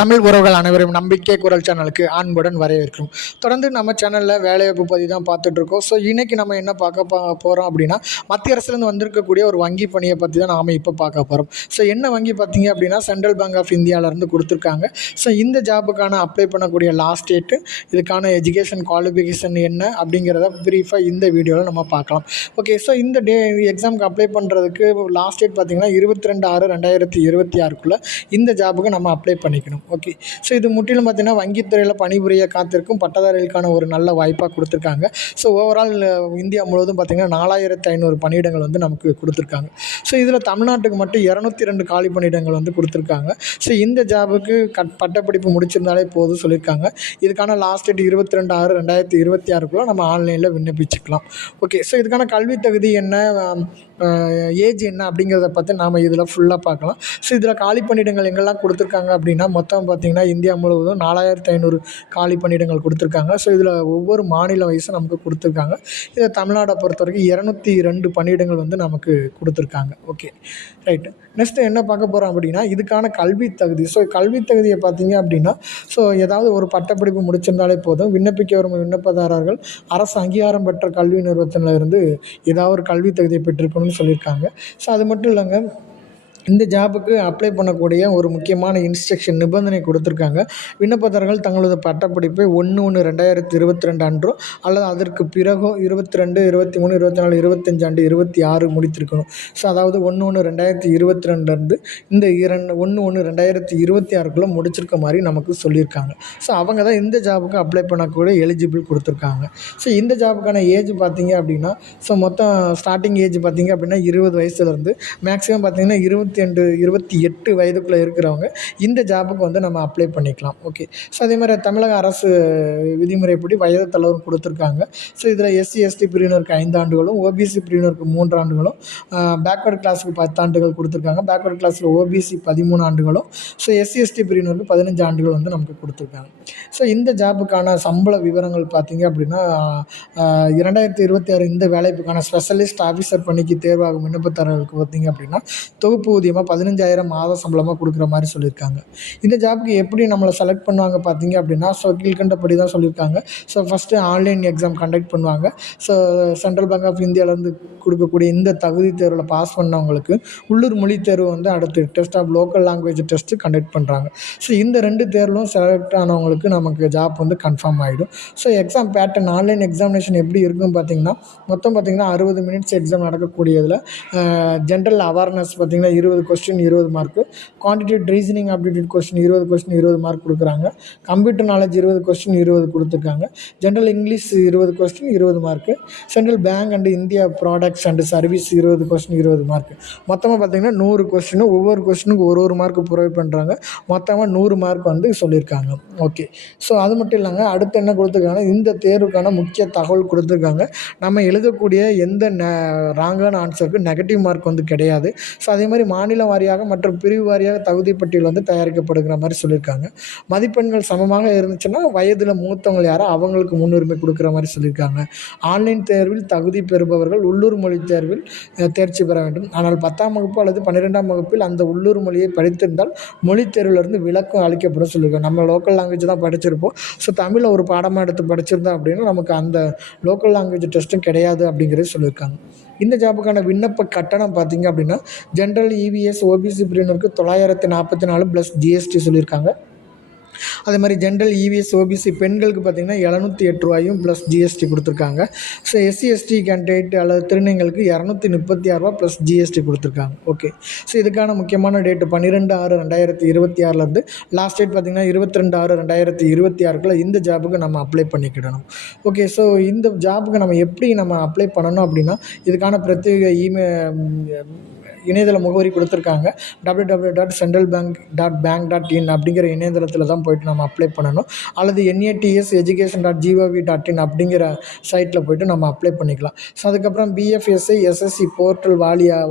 தமிழ் உறவுகள் அனைவரும் நம்பிக்கை குரல் சேனலுக்கு அன்புடன் வரவேற்கிறோம். தொடர்ந்து நம்ம சேனலில் வேலைவாய்ப்பு பற்றி தான் பார்த்துட்ருக்கோம். ஸோ இன்றைக்கி நம்ம என்ன பார்க்க போகிறோம் அப்படின்னா, மத்திய அரசுலேருந்து வந்திருக்கக்கூடிய ஒரு வங்கி பணியை பற்றி தான் நாம் இப்போ பார்க்க போகிறோம். ஸோ என்ன வங்கி பார்த்தீங்க அப்படின்னா, சென்ட்ரல் பேங்க் ஆஃப் இந்தியாவிலேருந்து கொடுத்துருக்காங்க. ஸோ இந்த ஜாபுக்கான அப்ளை பண்ணக்கூடிய லாஸ்ட் டேட்டு, இதுக்கான எஜுகேஷன் குவாலிஃபிகேஷன் என்ன அப்படிங்கிறத ப்ரீஃபாக இந்த வீடியோவில் நம்ம பார்க்கலாம். ஓகே, ஸோ இந்த எக்ஸாமுக்கு அப்ளை பண்ணுறதுக்கு லாஸ்ட் டேட் பார்த்திங்கன்னா 22/6/2026 இந்த ஜாபுக்கு நம்ம அப்ளை பண்ணிக்கணும். ஓகே, ஸோ இது முற்றிலும் பார்த்திங்கன்னா வங்கித்துறையில் பணிபுரிய காத்திருக்கும் பட்டதாரிகளுக்கான ஒரு நல்ல வாய்ப்பாக கொடுத்துருக்காங்க. ஸோ ஓவரால் இந்தியா முழுவதும் பார்த்திங்கன்னா 4500 பணியிடங்கள் வந்து நமக்கு கொடுத்துருக்காங்க. ஸோ இதில் தமிழ்நாட்டுக்கு மட்டும் 202 காலி பணியிடங்கள் வந்து கொடுத்துருக்காங்க. ஸோ இந்த ஜாபுக்கு பட்டப்படிப்பு முடிச்சிருந்தாலே போதும் சொல்லியிருக்காங்க. இதுக்கான லாஸ்ட் டேட் 22/6/2026 நம்ம ஆன்லைனில் விண்ணப்பிச்சுக்கலாம். ஓகே, ஸோ இதுக்கான கல்வி தகுதி என்ன, ஏஜ் என்ன அப்படிங்கிறத பற்றி நாம் இதில் ஃபுல்லாக பார்க்கலாம். ஸோ இதில் காலி பணியிடங்கள் எங்கெல்லாம் கொடுத்துருக்காங்க அப்படின்னா, மொத்தம் பார்த்திங்கன்னா இந்தியா முழுவதும் 4500 காலி பணியிடங்கள் கொடுத்துருக்காங்க. ஸோ இதில் ஒவ்வொரு மாநில வயசும் நமக்கு கொடுத்துருக்காங்க. இதை தமிழ்நாடை பொறுத்த வரைக்கும் 202 பணியிடங்கள் வந்து நமக்கு கொடுத்துருக்காங்க. Okay, right. நெக்ஸ்ட்டு என்ன பார்க்க போகிறோம் அப்படின்னா, இதுக்கான கல்வி தகுதி. ஸோ கல்வி தகுதியை பார்த்திங்க அப்படின்னா, ஸோ ஏதாவது ஒரு பட்டப்படிப்பு முடிச்சிருந்தாலே போதும். விண்ணப்பிக்க வரும் விண்ணப்பதாரர்கள் அரசு அங்கீகாரம் பெற்ற கல்வி நிறுவனத்திலிருந்து ஏதாவது ஒரு கல்வி தகுதியை பெற்றிருக்கணும்னு சொல்லியிருக்காங்க. ஸோ அது மட்டும் இல்லைங்க, இந்த ஜாபுக்கு அப்ளை பண்ணக்கூடிய ஒரு முக்கியமான இன்ஸ்ட்ரக்ஷன் நிபந்தனை கொடுத்துருக்காங்க. விண்ணப்பதாரர்கள் தங்களது பட்டப்படிப்பை 1/1/2022 அன்றோ அல்லது அதற்கு பிறகோ 22, 23, 24, 25 ஆண்டு 26 முடித்திருக்கணும். ஸோ அதாவது 1/1/2022 இந்த 1/1/2026 முடிச்சிருக்க மாதிரி நமக்கு சொல்லியிருக்காங்க. ஸோ அவங்க தான் இந்த ஜாபுக்கு அப்ளை பண்ணக்கூடிய எலிஜிபிள் கொடுத்துருக்காங்க. ஸோ இந்த ஜாபுக்கான ஏஜ் பார்த்திங்க அப்படின்னா, ஸோ மொத்தம் ஸ்டார்டிங் ஏஜ் பார்த்திங்க அப்படின்னா 20 வயசுலேருந்து மேக்ஸிமம் பார்த்திங்கன்னா 28 வயதுக்குள்ளே இருக்கிறவங்க இந்த ஜாபுக்கு வந்து நம்ம அப்ளை பண்ணிக்கலாம். ஓகே, ஸோ அதே மாதிரி தமிழக அரசு விதிமுறைப்படி வயது தளர்வு கொடுத்துருக்காங்க. ஸோ இதில் SC ST பிரிவினருக்கு 5 ஆண்டுகளும், OBC பிரிவினருக்கு 3 ஆண்டுகளும், பேக்வர்டு கிளாஸுக்கு 10 ஆண்டுகள் கொடுத்துருக்காங்க. பேக்வர்டு கிளாஸில் OBC 13 ஆண்டுகளும், ஸோ SC ST பிரிவினருக்கு 15 ஆண்டுகள் வந்து நமக்கு கொடுத்துருக்காங்க. ஸோ இந்த ஜாபுக்கான சம்பள விவரங்கள் பார்த்திங்க அப்படின்னா, 2026 இந்த வேலைப்புக்கான ஸ்பெஷலிஸ்ட் ஆஃபீஸர் பணிக்கு தேர்வாகும் விண்ணப்பதாரர்களுக்கு பார்த்திங்க அப்படின்னா தொகுப்பு ஊதியமாக 15,000 மாத சம்பளமாக கொடுக்குற மாதிரி சொல்லியிருக்காங்க. இந்த ஜாபுக்கு எப்படி நம்மளை செலக்ட் பண்ணுவாங்க பார்த்திங்க அப்படின்னா, ஸோ கீழ்கண்டபடி தான் சொல்லியிருக்காங்க. So first online exam conduct பண்ணுவாங்க. ஸோ சென்ட்ரல் பேங்க் ஆஃப் இந்தியாவிலேருந்து கொடுக்கக்கூடிய இந்த தகுதி தேர்வில் பாஸ் பண்ணவங்களுக்கு உள்ளூர் மொழி தேர்வு வந்து அடுத்து test of local language test conduct பண்ணுறாங்க. ஸோ இந்த 2 தேர்விலும் செலக்ட் ஆனவங்களுக்கு நமக்கு ஜாப் வந்து கன்ஃபார்ம் ஆகிடும். So exam pattern online examination எப்படி இருக்குன்னு பார்த்திங்கன்னா, மொத்தம் பார்த்திங்கன்னா 60 மினிட்ஸ் எக்ஸாம் நடக்கக்கூடியதில் ஜென்ரல் அவேர்னஸ் பார்த்திங்கன்னா 20 question 20 mark, quantitative reasoning aptitude question 20 question 20 mark கொடுக்குறாங்க. கம்ப்யூட்டர் நாலேஜ் 20 கொஸ்டின் 20 கொடுத்துருக்காங்க. General English 20 question 20 mark, central bank and India products and service 20 question 20 mark. மொத்தமாக பார்த்திங்கன்னா 100 கொஸ்டின், ஒவ்வொரு கொஸ்டினுக்கு ஒரு மார்க்கு ப்ரொவைட் பண்ணுறாங்க. மொத்தமாக 100 மார்க் வந்து சொல்லியிருக்காங்க. ஓகே, ஸோ அது மட்டும் இல்லைங்க, அடுத்து என்ன கொடுத்துருக்காங்கன்னா, இந்த தேர்வுக்கான முக்கிய தகவல் கொடுத்துருக்காங்க. நம்ம எழுதக்கூடிய எந்த ராங்கான ஆன்சருக்கு நெகட்டிவ் மார்க் வந்து கிடையாது. ஸோ அதே மாதிரி மாநில வாரியாக மற்றும் பிரிவு வாரியாக தகுதி பட்டியல் வந்து தயாரிக்கப்படுகிற மாதிரி சொல்லியிருக்காங்க. மதிப்பெண்கள் சமமாக இருந்துச்சுன்னா வயதில் மூத்தவங்க யாரோ அவங்களுக்கு முன்னுரிமை கொடுக்குற மாதிரி சொல்லியிருக்காங்க. ஆன்லைன் தேர்வில் தகுதி பெறுபவர்கள் உள்ளூர் மொழி தேர்வில் தேர்ச்சி பெற வேண்டும். ஆனால் 10ஆம் வகுப்பு அல்லது 12ஆம் வகுப்பில் அந்த உள்ளூர் மொழியை படித்திருந்தால் மொழி தேர்விலிருந்து விலக்கு அளிக்கப்படும் சொல்லியிருக்காங்க. நம்ம லோக்கல் லாங்குவேஜ் தான் படிச்சிருப்போம். ஸோ தமிழை ஒரு பாடமாக எடுத்து படிச்சிருந்தோம் அப்படின்னா நமக்கு அந்த லோக்கல் லாங்குவேஜ் டெஸ்ட்டும் கிடையாது அப்படிங்கிறது சொல்லியிருக்காங்க. இந்த ஜாபுக்கான விண்ணப்ப கட்டணம் பார்த்திங்க அப்படின்னா, ஜென்ரல் EVS OBC பிரிவினருக்கு 944 ப்ளஸ் GST சொல்லியிருக்காங்க. அதே மாதிரி ஜென்ரல் EVS OBC பெண்களுக்கு பார்த்திங்கன்னா 708 ப்ளஸ் GST கொடுத்துருக்காங்க. ஸோ SC ST கேண்டிடேட் அல்லது திருநங்கைகளுக்கு 236 ப்ளஸ் GST கொடுத்துருக்காங்க. ஓகே, ஸோ இதுக்கான முக்கியமான டேட்டு 12/6/2026 லாஸ்ட் டேட் பார்த்திங்கன்னா 22/6/2026 இந்த ஜாபுக்கு நம்ம அப்ளை பண்ணிக்கிடணும். ஓகே, ஸோ இந்த ஜாபுக்கு நம்ம எப்படி அப்ளை பண்ணணும் அப்படின்னா, இதுக்கான பிரத்யேக இணையதள முகவரி கொடுத்துருக்காங்க. www.centralbank.bank.in அப்படிங்கிற இணையதளத்தில் தான் போய்ட்டு நம்ம அப்ளை பண்ணணும். அல்லது NATS.education.gov.in அப்படிங்கிற சைட்டில் போய்ட்டு நம்ம அப்ளை பண்ணிக்கலாம். ஸோ அதுக்கப்புறம் BFSI SSC போர்ட்டல்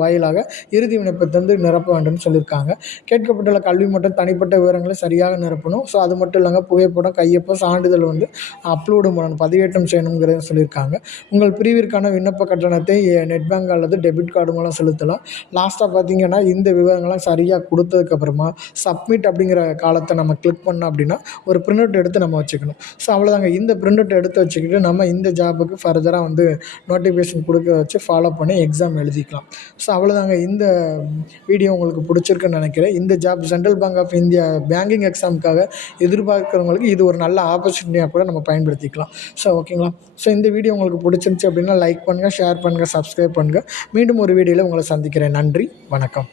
வாயிலாக இறுதி விண்ணப்பத்தை வந்து நிரப்ப வேண்டும்னு சொல்லியிருக்காங்க. கேட்கப்பட்டுள்ள கல்வி மற்றும் தனிப்பட்ட விவரங்களை சரியாக நிரப்பணும். ஸோ அது மட்டும் இல்லைங்க, புகைப்படம், கையொப்பம், சான்றிதழ் வந்து அப்லோடு பண்ணணும், பதிவேற்றம் செய்யணுங்கிறத சொல்லியிருக்காங்க. உங்கள் பிரிவிற்கான விண்ணப்ப கட்டணத்தை நெட் பேங்க் அல்லது டெபிட் கார்டு மூலம் செலுத்தலாம். லாஸ்ட்டாக பார்த்தீங்கன்னா இந்த விவரங்கள்லாம் சரியாக கொடுத்ததுக்கப்புறமா சப்மிட் அப்படிங்கிற காலத்தை நம்ம கிளிக் பண்ணோம் அப்படின்னா ஒரு பிரிண்ட் அவுட் எடுத்து நம்ம வச்சுக்கணும். ஸோ அவ்வளோதாங்க. இந்த பிரிண்ட் அவுட் எடுத்து வச்சுக்கிட்டு நம்ம இந்த ஜாபுக்கு ஃபர்தராக வந்து நோட்டிஃபிகேஷன் கொடுக்க வச்சு ஃபாலோ பண்ணி எக்ஸாம் எழுதிக்கலாம். ஸோ அவ்வளோதாங்க. இந்த வீடியோ உங்களுக்கு பிடிச்சிருக்குன்னு நினைக்கிறேன். இந்த job Central Bank of India banking எக்ஸாமுக்காக எதிர்பார்க்குறவங்களுக்கு இது ஒரு நல்ல ஆப்பர்ச்சுனிட்டியாக கூட நம்ம பயன்படுத்திக்கலாம். ஸோ ஓகேங்களா. ஸோ இந்த வீடியோ உங்களுக்கு பிடிச்சிருந்துச்சி அப்படின்னா லைக் பண்ணுங்கள், ஷேர் பண்ணுங்கள், சப்ஸ்கிரைப் பண்ணுங்கள். மீண்டும் ஒரு வீடியோவில் உங்களை சந்திக்கிறேன். நன்றி, வணக்கம்.